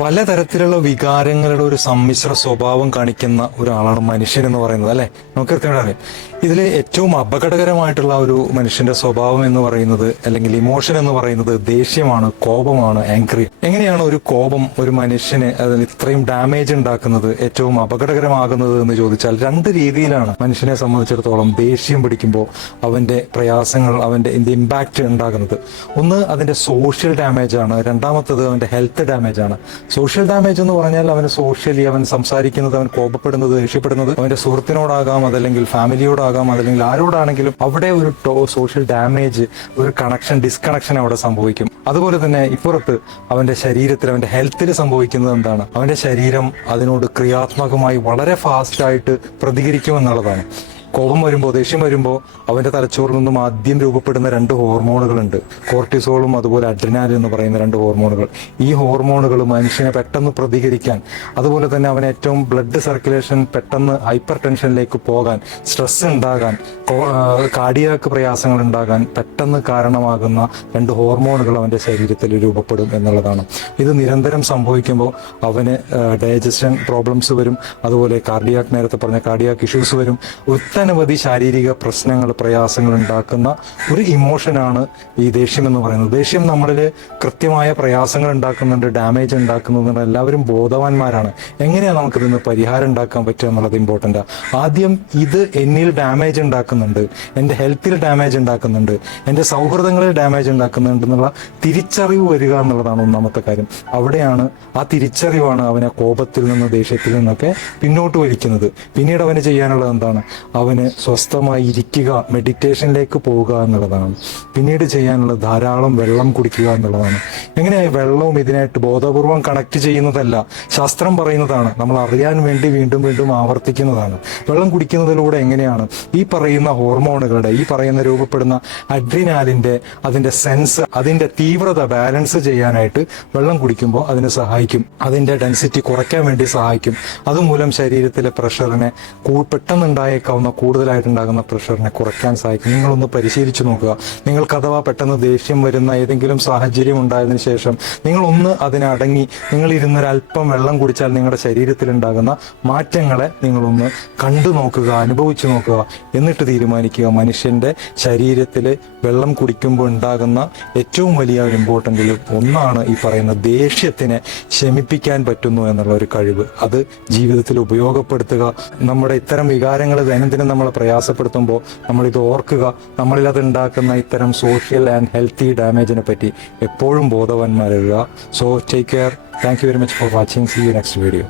പലതരത്തിലുള്ള വികാരങ്ങളുടെ ഒരു സമ്മിശ്ര സ്വഭാവം കാണിക്കുന്ന ഒരാളാണ് മനുഷ്യൻ എന്ന് പറയുന്നത് അല്ലെ? നമുക്ക് കൃത്യമായിട്ട് അറിയാം. ഇതിൽ ഏറ്റവും അപകടകരമായിട്ടുള്ള ഒരു മനുഷ്യന്റെ സ്വഭാവം എന്ന് പറയുന്നത് അല്ലെങ്കിൽ ഇമോഷൻ എന്ന് പറയുന്നത് ദേഷ്യമാണ് കോപമാണ് ആംഗ്രി എങ്ങനെയാണ് ഒരു കോപം ഒരു മനുഷ്യന് അതിൽ ഇത്രയും ഡാമേജ് ഉണ്ടാക്കുന്നത് ഏറ്റവും അപകടകരമാകുന്നത് എന്ന് ചോദിച്ചാൽ രണ്ട് രീതിയിലാണ് മനുഷ്യനെ സംബന്ധിച്ചിടത്തോളം ദേഷ്യം പിടിക്കുമ്പോൾ അവന്റെ പ്രയാസങ്ങൾ അവന്റെ ഇതിന്റെ ഇമ്പാക്റ്റ് ഉണ്ടാകുന്നത്. ഒന്ന് അതിന്റെ സോഷ്യൽ ഡാമേജ് ആണ്. രണ്ടാമത്തത് അവന്റെ ഹെൽത്ത് ഡാമേജ് ആണ്. സോഷ്യൽ ഡാമേജ് എന്ന് പറഞ്ഞാൽ അവന് സോഷ്യലി അവൻ സംസാരിക്കുന്നത് അവൻ കോപപ്പെടുന്നത് ദേഷ്യപ്പെടുന്നത് അവന്റെ സുഹൃത്തിനോടാകാം അതല്ലെങ്കിൽ ഫാമിലിയോടാകാം അതല്ലെങ്കിൽ ആരോടാണെങ്കിലും അവിടെ ഒരു ടോ സോഷ്യൽ ഡാമേജ് ഒരു കണക്ഷൻ ഡിസ്കണക്ഷൻ അവിടെ സംഭവിക്കും. അതുപോലെ തന്നെ ഇപ്പുറത്ത് അവന്റെ ശരീരത്തിൽ അവന്റെ ഹെൽത്തിൽ സംഭവിക്കുന്നത് എന്താണ്? അവന്റെ ശരീരം അതിനോട് ക്രിയാത്മകമായി വളരെ ഫാസ്റ്റായിട്ട് പ്രതികരിക്കുമെന്നുള്ളതാണ്. കോപം വരുമ്പോൾ ദേഷ്യം വരുമ്പോൾ അവന്റെ തലച്ചോറിൽ നിന്നും ആദ്യം രൂപപ്പെടുന്ന രണ്ട് ഹോർമോണുകളുണ്ട്. കോർട്ടിസോളും അതുപോലെ അഡ്രിനാൽ എന്ന് പറയുന്ന രണ്ട് ഹോർമോണുകൾ. ഈ ഹോർമോണുകൾ മനുഷ്യനെ പെട്ടെന്ന് പ്രതികരിക്കാൻ അതുപോലെ തന്നെ അവന് ഏറ്റവും ബ്ലഡ് സർക്കുലേഷൻ പെട്ടെന്ന് ഹൈപ്പർ ടെൻഷനിലേക്ക് പോകാൻ സ്ട്രെസ് ഉണ്ടാകാൻ കാർഡിയാക്ക് പ്രയാസങ്ങൾ ഉണ്ടാകാൻ പെട്ടെന്ന് കാരണമാകുന്ന രണ്ട് ഹോർമോണുകൾ അവന്റെ ശരീരത്തിൽ രൂപപ്പെടും എന്നുള്ളതാണ്. ഇത് നിരന്തരം സംഭവിക്കുമ്പോൾ അവന് ഡൈജഷൻ പ്രോബ്ലംസ് വരും. അതുപോലെ കാർഡിയാക്ക് നേരത്തെ പറഞ്ഞ കാർഡിയാക് ഇഷ്യൂസ് വരും. ഒട്ടനവധി ശാരീരിക പ്രശ്നങ്ങൾ പ്രയാസങ്ങൾ ഉണ്ടാക്കുന്ന ഒരു ഇമോഷനാണ് ഈ ദേഷ്യം എന്ന് പറയുന്നത്. ദേഷ്യം നമ്മളിൽ കൃത്യമായ പ്രയാസങ്ങൾ ഉണ്ടാക്കുന്നുണ്ട് ഡാമേജ് ഉണ്ടാക്കുന്നുണ്ട് എല്ലാവരും ബോധവാന്മാരാണ്. എങ്ങനെയാണ് നമുക്ക് ഇതിന് പരിഹാരം ഉണ്ടാക്കാൻ പറ്റുക എന്നുള്ളത് ഇമ്പോർട്ടന്റ് ആദ്യം ഇത് എന്നിൽ ഡാമേജ് ഉണ്ടാക്കുന്നുണ്ട് എന്റെ ഹെൽത്തിൽ ഡാമേജ് ഉണ്ടാക്കുന്നുണ്ട് എന്റെ സൗഹൃദങ്ങളിൽ ഡാമേജ് ഉണ്ടാക്കുന്നുണ്ട് എന്നുള്ള തിരിച്ചറിവ് വരിക എന്നുള്ളതാണ് ഒന്നാമത്തെ കാര്യം. അവിടെയാണ് ആ തിരിച്ചറിവാണ് അവനെ കോപത്തിൽ നിന്ന് ദേഷ്യത്തിൽ നിന്നൊക്കെ പിന്നോട്ട് വലിക്കുന്നത്. പിന്നീട് അവന് ചെയ്യാനുള്ളത് എന്താണ്? അവന് സ്വസ്ഥമായി ഇരിക്കുക മെഡിറ്റേഷനിലേക്ക് പോവുക എന്നുള്ളതാണ്. പിന്നീട് ചെയ്യാനുള്ള ധാരാളം വെള്ളം കുടിക്കുക എന്നുള്ളതാണ്. എങ്ങനെയായി വെള്ളവും ഇതിനായിട്ട് ബോധപൂർവം കണക്ട് ചെയ്യുന്നതല്ല ശാസ്ത്രം പറയുന്നതാണ്. നമ്മൾ അറിയാൻ വേണ്ടി വീണ്ടും വീണ്ടും ആവർത്തിക്കുന്നതാണ്. വെള്ളം കുടിക്കുന്നതിലൂടെ എങ്ങനെയാണ്? ഈ പറയുന്ന ഹോർമോണുകളുടെ ഈ പറയുന്ന രൂപപ്പെടുന്ന അഡ്രിനാലിന്റെ അതിന്റെ സെൻസ് അതിന്റെ തീവ്രത ബാലൻസ് ചെയ്യാനായിട്ട് വെള്ളം കുടിക്കുമ്പോൾ അതിനെ സഹായിക്കും. അതിന്റെ ഡെൻസിറ്റി കുറയ്ക്കാൻ വേണ്ടി സഹായിക്കും. അതുമൂലം ശരീരത്തിലെ പ്രഷറിനെ പെട്ടെന്നുണ്ടായേക്കാവുന്ന കൂടുതലായിട്ടുണ്ടാകുന്ന പ്രഷറിനെ കുറയ്ക്കാൻ സഹായിക്കും. നിങ്ങളൊന്ന് പരിശീലിച്ചു നോക്കുക. നിങ്ങൾക്ക് അഥവാ പെട്ടെന്ന് ദേഷ്യം വരുന്ന ഏതെങ്കിലും സാഹചര്യം ഉണ്ടായതിനു ശേഷം നിങ്ങൾ ഒന്ന് അതിനെ അടങ്ങി നിങ്ങൾ ഇരുന്നൊരല്പം വെള്ളം കുടിച്ചാൽ നിങ്ങളുടെ ശരീരത്തിൽ ഉണ്ടാകുന്ന മാറ്റങ്ങളെ നിങ്ങളൊന്ന് കണ്ടു നോക്കുക അനുഭവിച്ചു നോക്കുക. എന്നിട്ട് തീരുമാനിക്കുക മനുഷ്യന്റെ ശരീരത്തിൽ വെള്ളം കുടിക്കുമ്പോൾ ഉണ്ടാകുന്ന ഏറ്റവും വലിയ ഒരു ഇമ്പോർട്ടന്റ് ഒന്നാണ് ഈ പറയുന്ന ദേഷ്യത്തിനെ ശമിപ്പിക്കാൻ പറ്റുന്നു എന്നുള്ള ഒരു കഴിവ്. അത് ജീവിതത്തിൽ ഉപയോഗപ്പെടുത്തുക. നമ്മുടെ ഇത്തരം വികാരങ്ങൾ ദൈനംദിനം നമ്മളെ പ്രയാസപ്പെടുത്തുമ്പോൾ നമ്മളിത് ഓർക്കുക നമ്മളിൽ അത് ഉണ്ടാക്കുന്ന ഇത്തരം സോഷ്യൽ ആൻഡ് ഹെൽത്തി ഡാമേജിനെ പറ്റി എപ്പോഴും ബോധവാന്മാരുക so take care thank you very much for watching see you next video